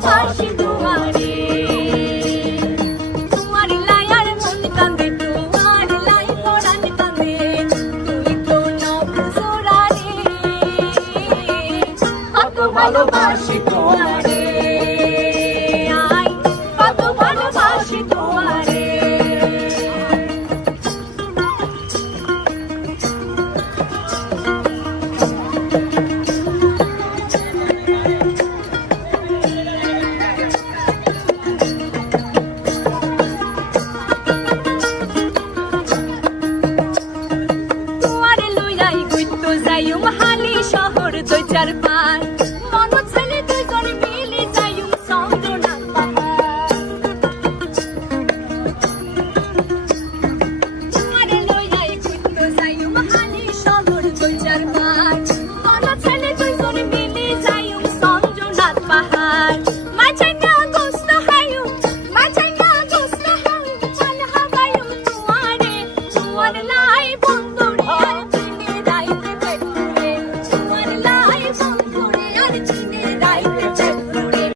ভালোবাসি তোমারে তোমার লায়ার মন কান্দে তোমার লাই পরাণ কান্দে তুমি তো নবজোড়া রে কত ভালোবাসি তোমারে আই কত ভালোবাসি তোমারে হালি শহর দুই চার পাঁচ মন ছেলে দুজন মিলে যাইম চন্দ্রনা তোমারে লইয়াই ঘুরতে যাইম হালি শহর দুই চার পাঁচ মন ছেলে দুজন মিলে যাইম চন্দ্রনাথ পাহাড় মাঝাইনা গোস্ত হাইম মাঝাইনা গোস্ত হাইম চাল হাগাইম তোমারে তোমার লাই বন্ধ